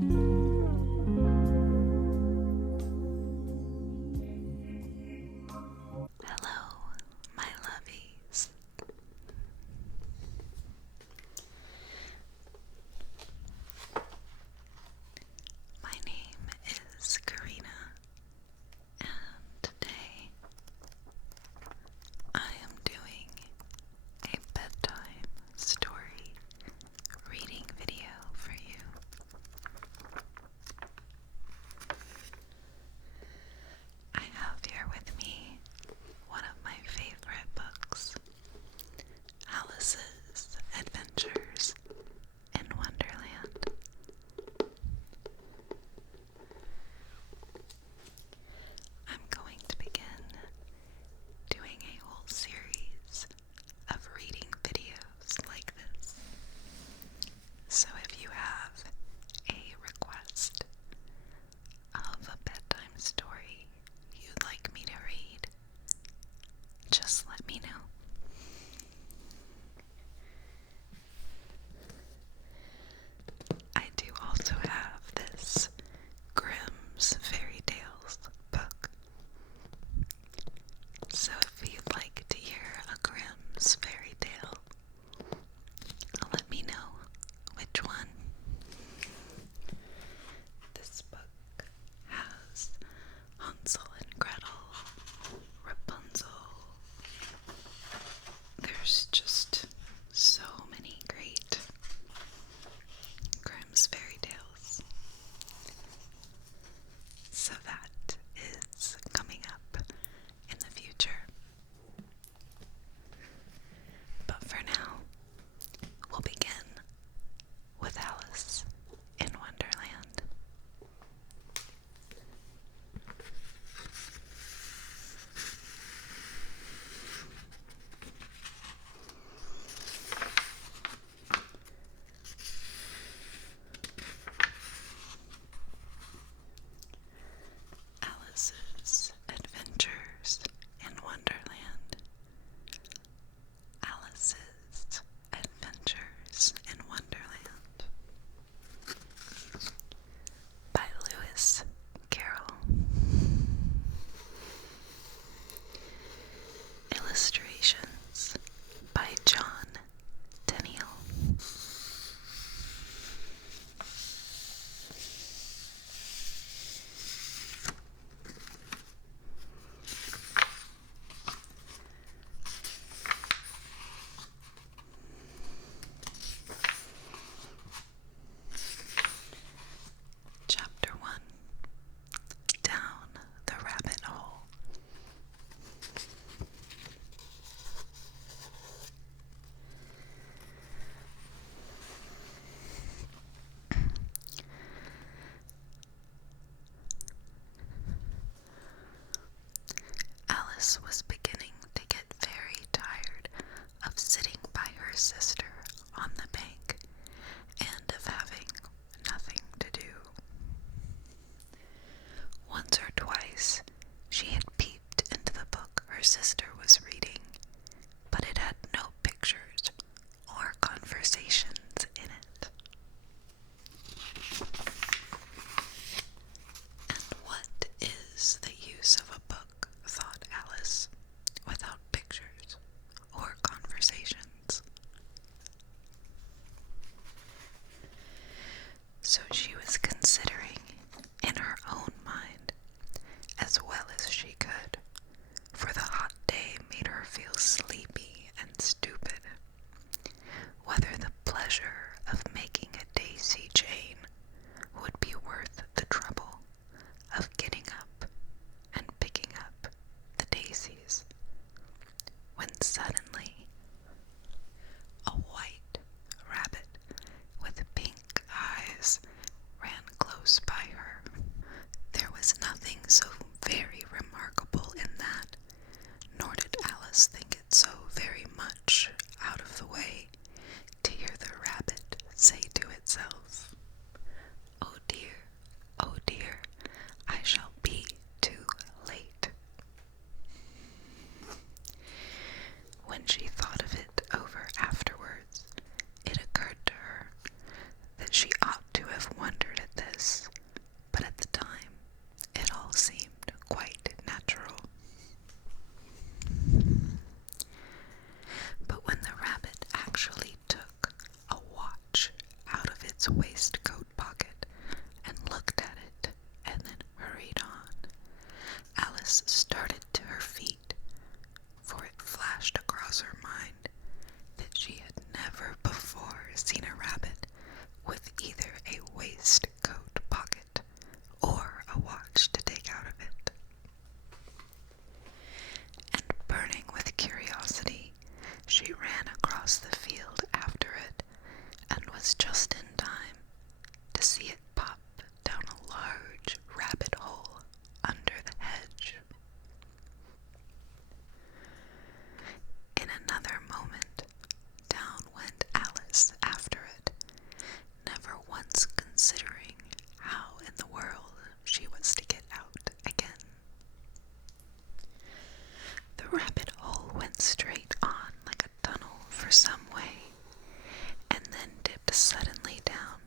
Hello, my lovies. My name is Corrina, and today I am doing a bedtime story reading video for you. I have here with me one of my favorite books, Alice's Adventures in Wonderland. I'm going to begin doing a whole series of reading videos like this. So if you have a request of a bedtime story you'd like me to read, just let me know. I do also have this Grimm's Fairy Tales book. So if you'd like to hear a Grimm's fairy tale, let me know which one. This book has Hansel and Gretel, Rapunzel. There's just so many great Grimm's fairy tales. So that is coming up in the future. But for now, we'll begin with Alice in Wonderland. Alice's Adventures in Wonderland. Alice's Adventures in Wonderland by Lewis Carroll. Illustrations by John Tenniel. Chapter 1. Down the Rabbit Hole. Alice was beginning to get very tired of sitting by her sister on the bank and of having nothing to do. Once or twice she had peeped into the book her sister was reading, but it had no pictures or conversations in it. And what is the use of a book, thought Alice, without pictures or conversations? So she was considering in her own mind, as well as she could, for the hot day made her feel sleepy and stupid, whether the pleasure of making a daisy chain would be worth the trouble of getting up and picking up the daisies, when suddenly a white rabbit with pink eyes its waistcoat pocket and looked at it and then hurried on. Alice started to her feet, for it flashed across her mind that she had never before seen a rabbit with either a waistcoat pocket or a watch to take out of it. And burning with curiosity, she ran across the field after it and was just in time to see it pop down a large rabbit hole under the hedge. In another moment, down went Alice after it, never once considering how in the world she was to get out again. The rabbit hole went straight on like a tunnel for some way, and then dipped suddenly down.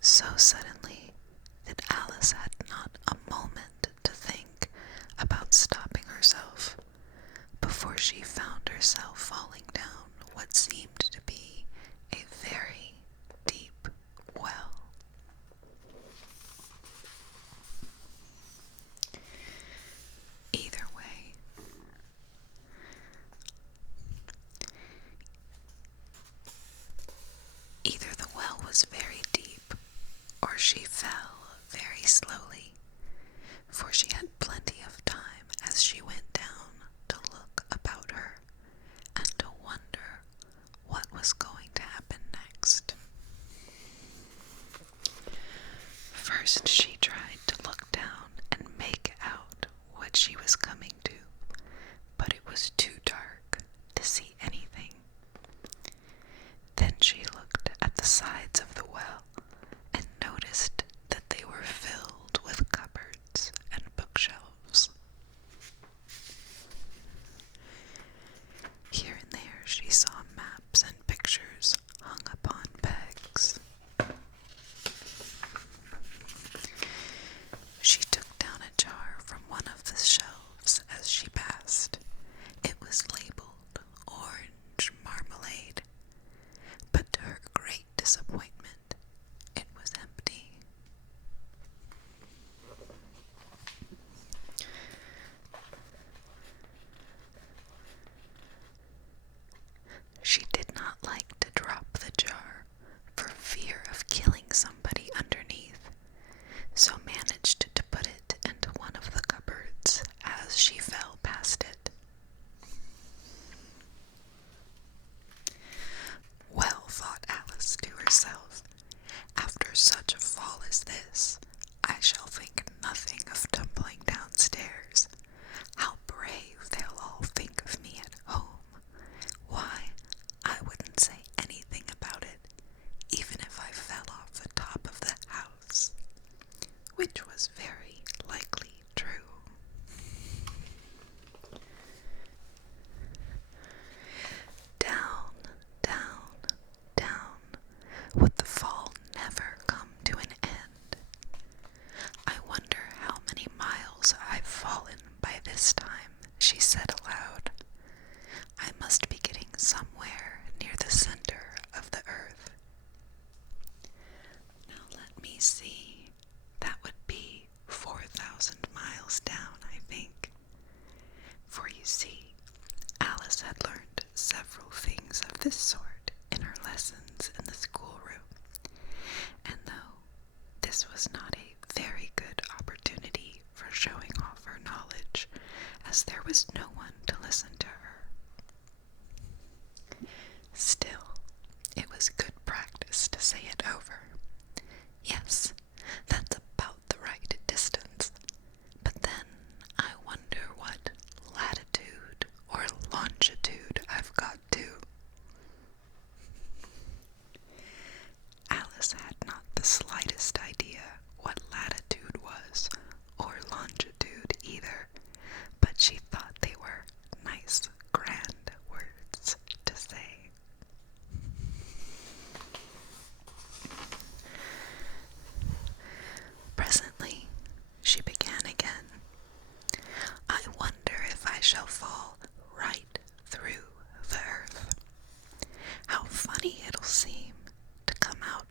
So suddenly that Alice had not a moment to think about stopping herself before she found herself falling down what seemed to be a very deep well. Either way, either the well was very deep or she fell very slowly, for she had plenty of time as she went down to look about her and to wonder what was going to happen next. First she tried to look down and make out what she was coming to, but it was too dark to see anything. Then she looked at the sides of the well and noticed that they were filled with cupboards and bookshelves. Here and there she saw maps and pictures hung upon pegs. She took down a jar from one of the shelves as she passed. It was labeled orange marmalade, but to her great disappointment, it was empty. She did not like to drop the jar for fear of killing somebody underneath, so managed to put it into one of the cupboards as she fell past it. Well, thought Alice to herself, after such a fall as this, I shall think nothing of tumbling downstairs. How brave they'll all think of me at home. Why, I wouldn't say anything about it, even if I fell off the top of the house, which was very likely true. Down, down, down, would the fall never come to an end? I wonder how many miles I've fallen by this time, she said aloud. I must be getting somewhere near the center of the earth. Now let me see. That would be 4,000 miles down, I think. For you see, Alice had learned several things of this sort in her lessons in the schoolroom, and though this was not a very good opportunity for showing off her knowledge, as there was no one to listen to her, still, it was good practice to say it over. Yes, that's about the right distance. But then I wonder what latitude or longitude I've got to. Alice had not the slightest idea what latitude was, or longitude either, but she thought they were nice, grand words to say. Presently, she began again. I wonder if I shall fall right through the earth. How funny it'll seem to come out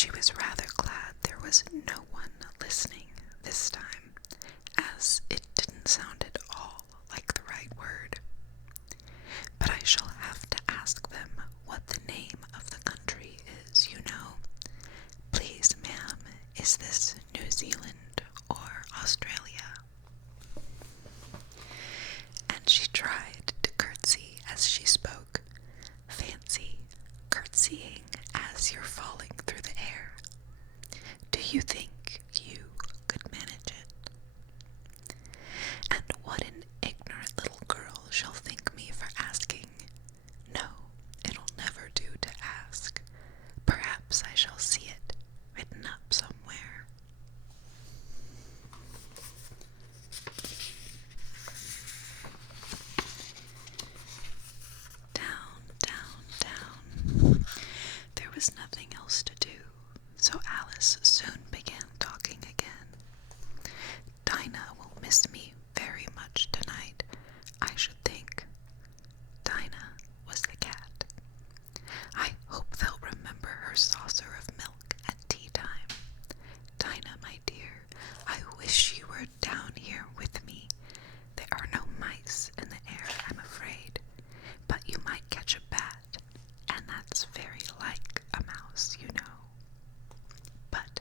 She was rather glad there was no one listening this time, as it didn't sound at all like the right word. But I shall have to ask them what the name of the country is, you know. Please, ma'am, is this New Zealand or Australia? And she tried to curtsy as she spoke. Fancy curtsying as you're falling through the air. Do you think you could manage it? And what an ignorant little girl shall think me for asking. No, it'll never do to ask. Perhaps I shall see it written up somewhere. Down, down, down. There was nothing else to do, so Alice soon began talking again. Dinah will miss me very much tonight, I should think. Dinah was the cat. I hope they'll remember her saucer of milk at tea time. Dinah, my dear, I wish you were down here with me. There are no mice in the air, I'm afraid, but you might catch a bat, and that's very like a mouse, you know. But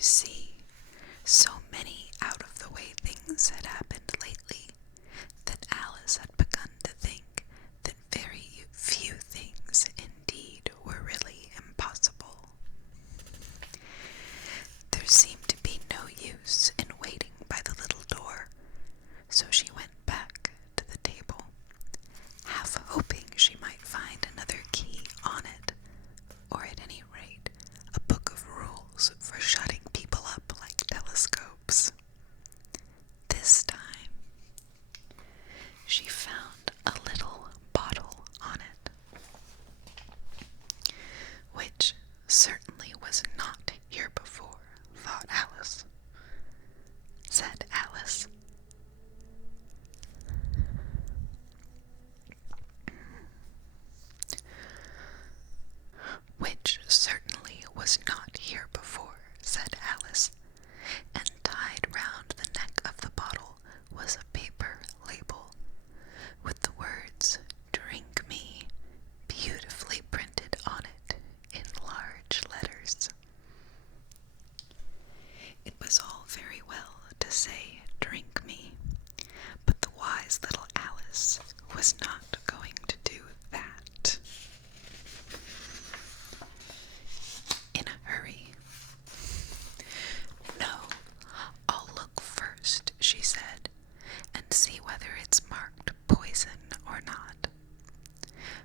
see, so many out-of-the-way things had happened lately that Alice had begun to think that very few things indeed were really impossible. There seemed to be no use in waiting by the little door, so she went back to the table, half hoping she might find another key on it, or at any rate, a book of rules for shutting people up like telescopes. This time, she found a little bottle on it, which certainly was not here before, thought Alice. Said Alice. Which certainly was not here before, said Alice, and tied round the neck of the bottle was a paper label with the words, "Drink me," beautifully printed on it in large letters. It was all very well to say, "Drink me," but the wise little Alice was not going to do that. In a hurry. "No, I'll look first," she said, "and see whether it's marked poison or not."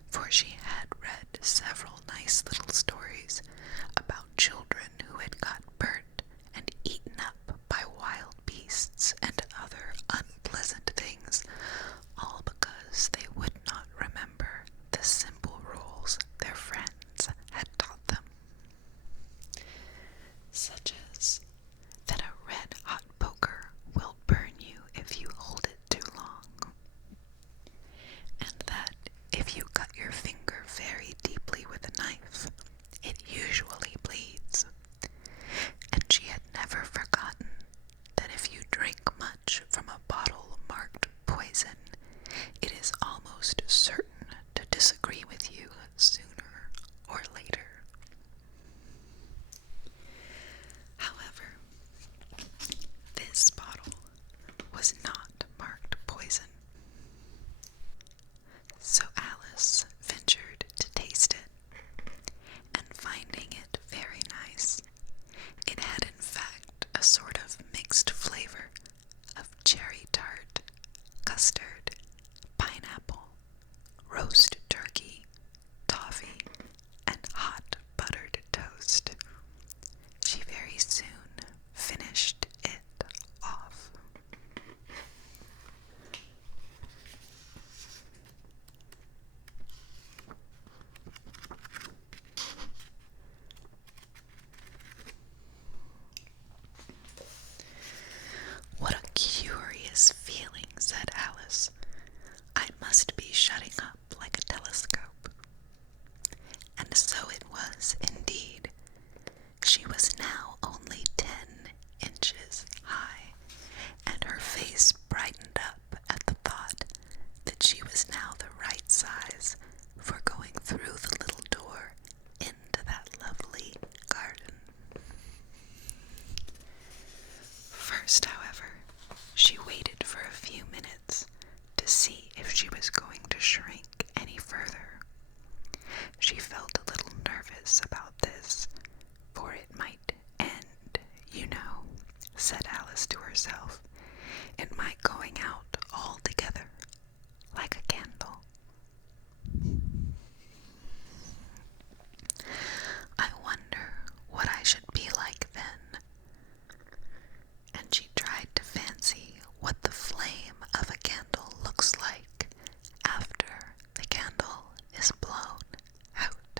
For she had read several nice little stories about children who had got burnt and eaten up by wild beasts and other unpleasant things, all because they would not remember the simple rules their friends had taught them, such as that a red-hot poker will burn you if you hold it too long, and that if you cut your finger very deeply with a knife, it usually bleeds. And she had never forgotten that if you drink much from a bottle marked poison, it is almost certain to disagree with you sooner or later. However, this bottle was not marked poison. So Alice ventured to taste it, and finding it very nice, it had in fact a sort of mixed flavor of cherry tart, custard, pineapple, roast turkey, toffee, and hot buttered toast. She very soon finished it off. "What a curious feeling," said Alice. "I must be shutting up like a telescope." And so it was indeed. She was now only 10 inches high, and her face brightened up at the thought that she was now the right size for going through the little door into that lovely garden. First, however, she waited for a few minutes to see if she was going to shrink any further. She felt a little nervous about this, for it might end, you know, said Alice to herself, "it might going out altogether, like a candle." "I wonder what I should be like then." And she tried to fancy what the flame of a candle looks like after the candle is blown out.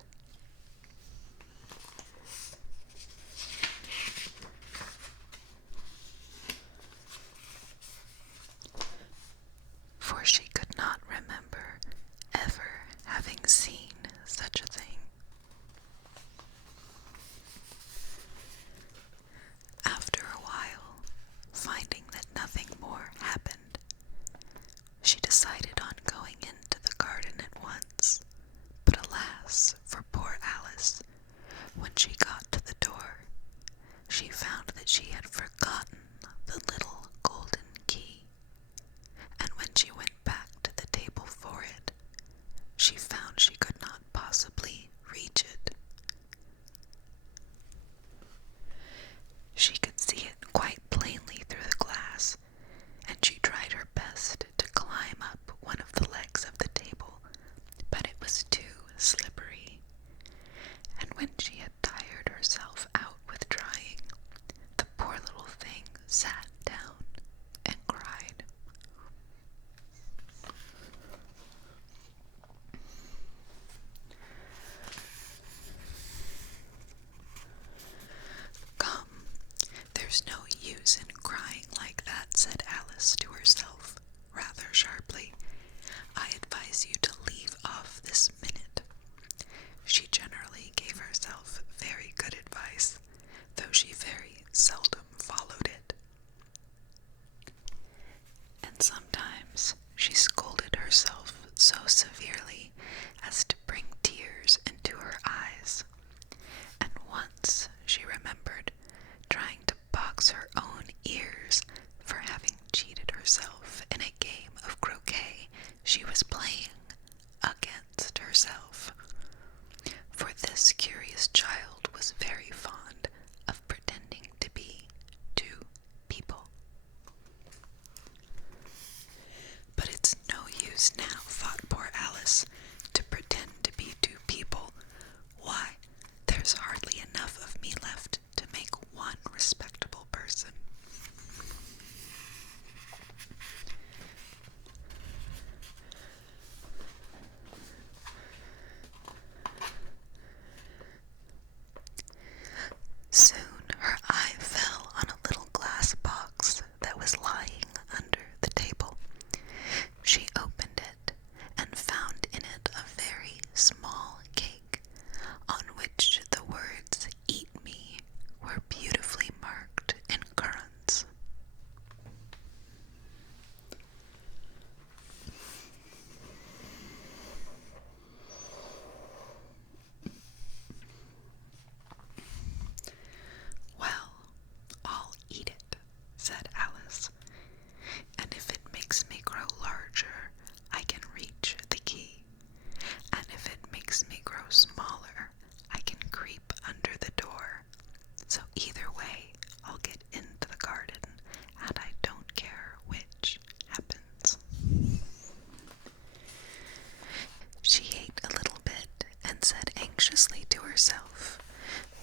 cautiously to herself,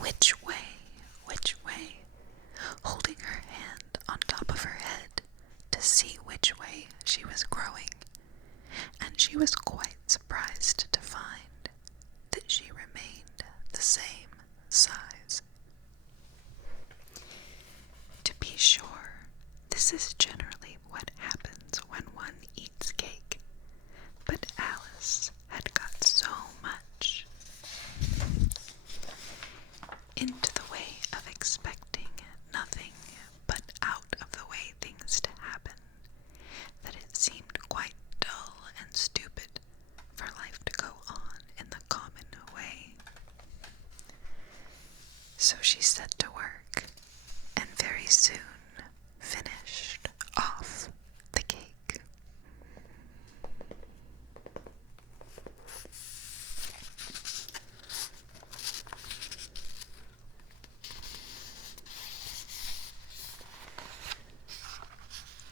which way, holding her hand on top of her head to see which way she was growing, and she was quite surprised to find that she remained the same size. To be sure, this is generally what happens when one eats cake, but Alice had got so much into the way of expecting nothing but out of the way things to happen that it seemed quite dull and stupid for life to go on in the common way. So she set to work and very soon finished off the cake.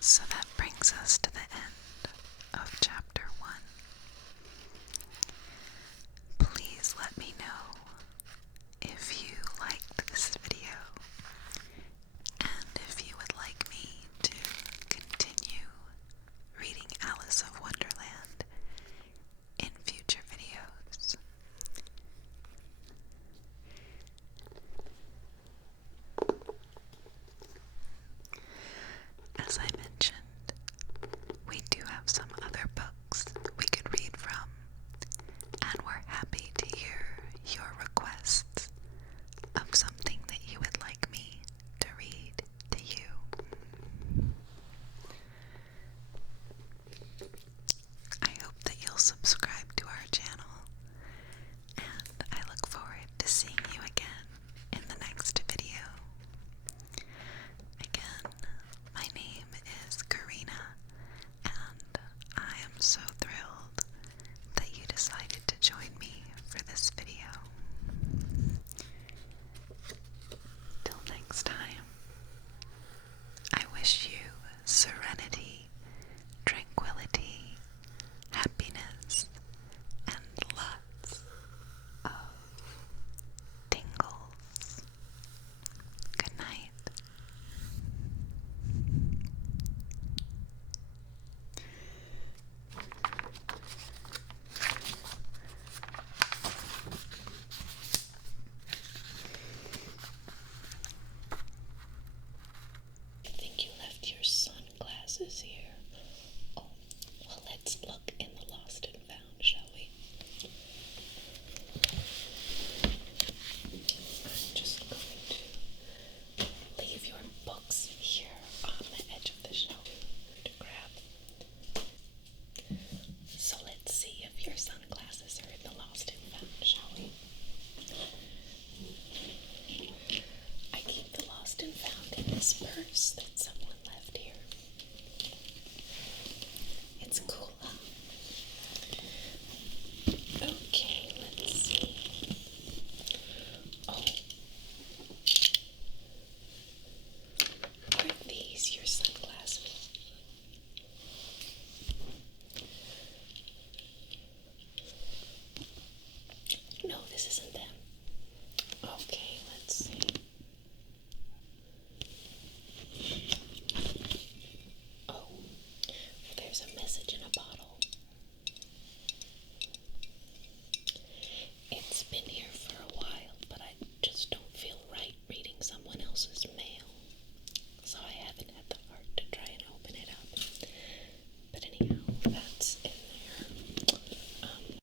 So that brings us to the end of chapter 1. Please let me know if you liked this video and if you would like me to continue reading Alice of Wonderland in future videos. As I mentioned, we do have some other books we could read from, and we're happy to hear your requests of something that you would like me to read to you. I hope that you'll subscribe to our channel, and I look forward to seeing you again in the next video. Again, my name is Corrina, and I am so thrilled that you decided to join me for this video. Till next time, I wish you serenity, tranquility, happiness, and lots of tingles. Good night. I think you left your sunglasses here. Oh, well, let's look in the lost and found, shall we? I'm just going to leave your books here on the edge of the shelf to grab. So let's see if your sunglasses are in the lost and found, shall we? I keep the lost and found in this purse that someone left here. It's cool, huh? Okay, let's see. Oh. Are these your sunglasses? No, this isn't them. Okay.